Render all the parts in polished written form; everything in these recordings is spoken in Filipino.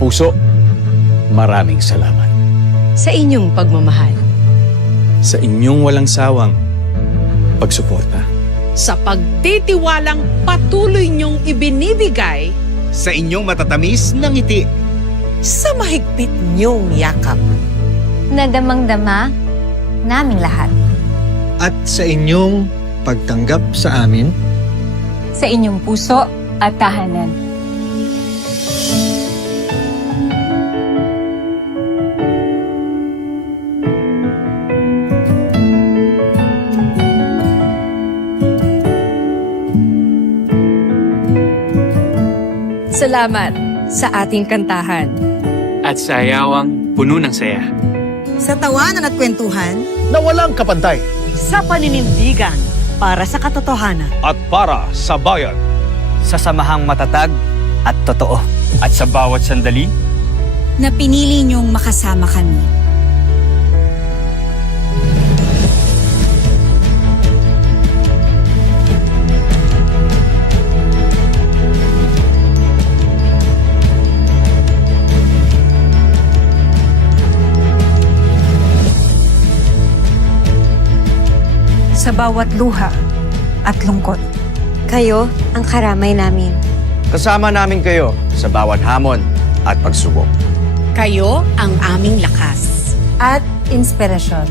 Kapuso, maraming salamat. Sa inyong pagmamahal. Sa inyong walang sawang pagsuporta. Sa pagtitiwalang patuloy niyong ibinibigay Sa inyong matatamis na ngiti. sa mahigpit niyong yakap. Na damang-dama naming lahat. At sa inyong pagtanggap sa amin, Sa inyong puso at tahanan. Salamat sa ating kantahan. At sa ayawang puno ng saya. Sa tawanan at kwentuhan, na walang kapantay Sa paninindigan para sa katotohanan. at para sa bayan. Sa samahang matatag at totoo. At sa bawat sandali, na pinili niyong makasama kami. Sa bawat luha at lungkot. Kayo ang karamay namin. Kasama namin kayo sa bawat hamon at pagsubok. Kayo ang aming lakas. At inspirasyon.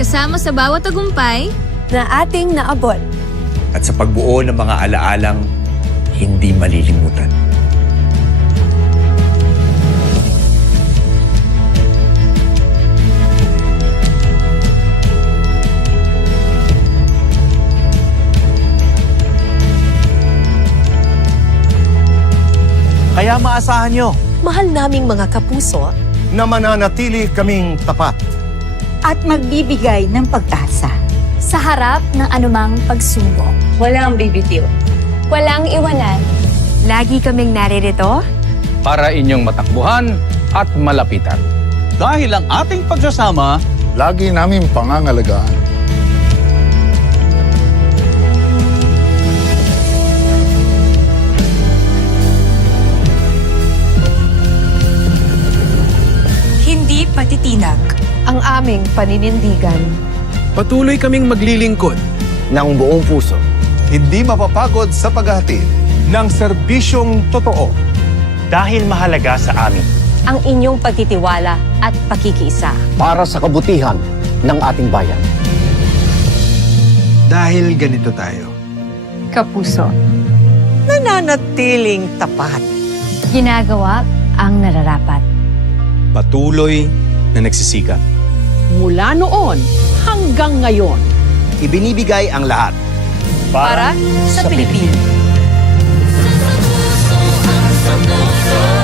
Kasama sa bawat tagumpay Na ating naabot. At sa pagbuo ng mga alaalang hindi malilimutan. Kaya maasahan nyo Mahal naming mga kapuso. na mananatili kaming tapat. At magbibigay ng pag-asa. sa harap ng anumang pagsubok. Walang bibitiw. Walang iwanan. Lagi kaming naririto. Para inyong matakbuhan at malapitan. Dahil ang ating pagsasama, Lagi namin pangangalagaan. Hindi patitinag. Ang aming paninindigan. Patuloy kaming maglilingkod. Ng buong puso. hindi mapapagod sa paghatid ng serbisyong totoo. dahil mahalaga sa amin. Ang inyong pagtitiwala at pakikiisa. Para sa kabutihan ng ating bayan. dahil ganito tayo. Kapuso. Nananatiling tapat. Ginagawa ang nararapat. Patuloy na nagsisikap. Mula noon hanggang ngayon. Ibinibigay ang lahat. Para sa Pilipino. Sa puso.